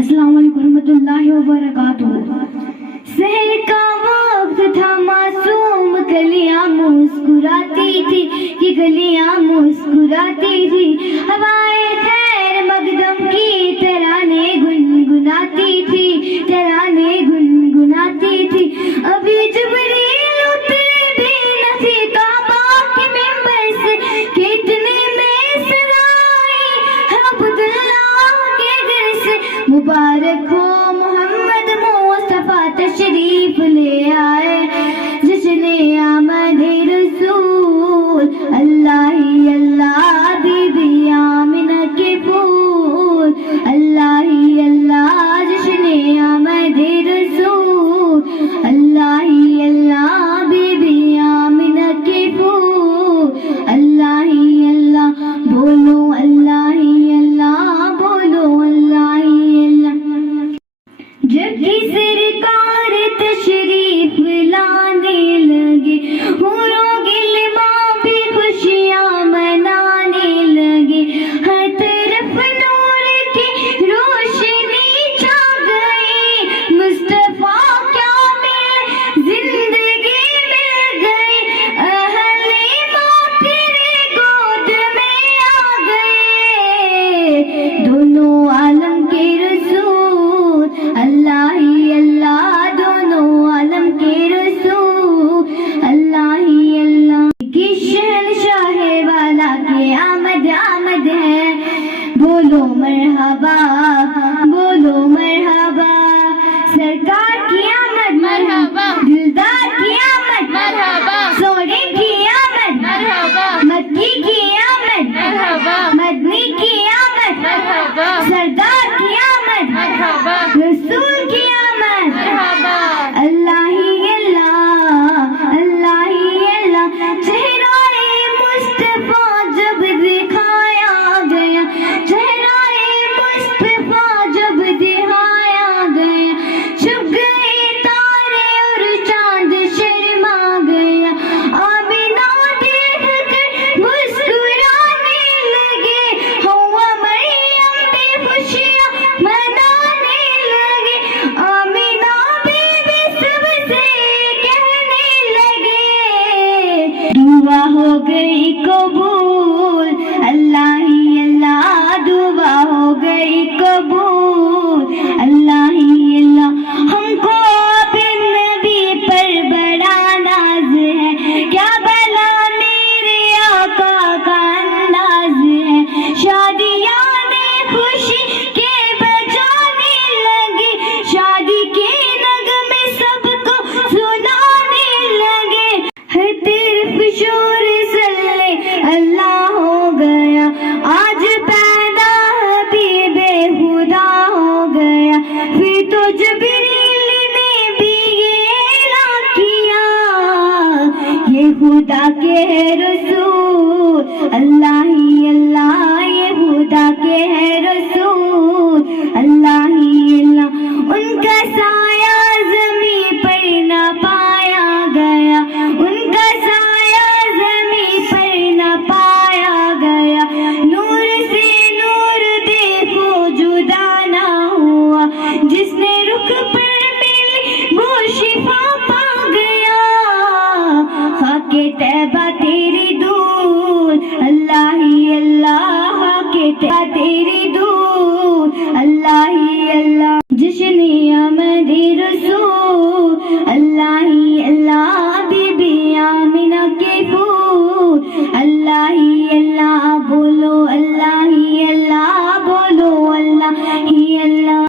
السلام علیکم ورحمۃ اللہ وبرکاتہ۔ سحر کا وقت تھا، معصوم کلیاں مسکراتی تھی، یہ گلیاں مسکراتی تھی، ہوائیں خیر مقدم کی ترانے گنگناتی تھی، ترانے گنگناتی تھی۔ ابھی جبریل اترے بھی نہ تھی کعبہ کے ممبر سے کہ اتنے میں سنائی عبداللہ کے گھر سے، مبارک ہو محمد مصطفیٰ تشریف لے آئے، جشن آمد رسول، اللہ ہی اللہ بی بی آمنہ کے پھول، اللہ ہی اللہ جشن آمد رسول، اللہ ہی اللہ بی بی آمنہ کے پھول، اللہ ہی اللہ بولو، اللہ ہی اللہ بولو، اللہ ہی اللہ۔ جب کہ سرکار تشریف لانے لگے، حوروں غلماں بھی خوشیاں منانے لگے، ہر طرف نور کی روشنی چھا گئی، مصطفیٰ کیا مل زندگی مل گئی، اہل ایمان تیرے گود میں آ گئے، دونوں عالم کے رسول، اللہ ہی اللہ، دونوں عالم کے رسول، اللہ ہی اللہ کی شہنشاہ والا کے آمد آمد ہے، بولو مرحبا، بولو مرحبا، سرکار کی آمد مرحبا، دلدار کی آمد مرحبا، سونے کی آمد مرحبا، مکی کی آمد مرحبا، مدنی کی آمد مرحبا، سردار کی آمد مرحبا، رسول کی آمد مرحبا، اللہ ہی اللہ، اللہ ہی اللہ۔ چہرہ مصطفیٰ جب دکھایا گیا، چہرہ مصطفیٰ جب دکھایا گیا، چھپ گئے تارے اور چاند شرما گیا، آمینہ دیکھ کر مسکرانے لگے، ہوا مریم بھی خوشیاں منانے لگے، آمینہ بیوی سب سے کہنے لگے، دعا ہو گئی قبول، اللہ ہی اللہ، دعا ہو گئی قبول، اللہ ہی اللہ۔ ہم کو اپنے نبی پر بڑا ناز ہے، کیا بھلا میرے آقا کا انداز ہے، شادیاں خوشی کے بجانے لگے، شادی کے نغمے سب کو سنانے لگے، ہر طرف شور صلی اللہ ہو گیا، آج پیدا حبیب خدا ہو گیا، پھر تو جبریل نے بھی یہ اعلان کیا، یہ خدا کے ہے رسول، اللہ ہی اللہ، یہ خدا کے ہے رسول، اللہ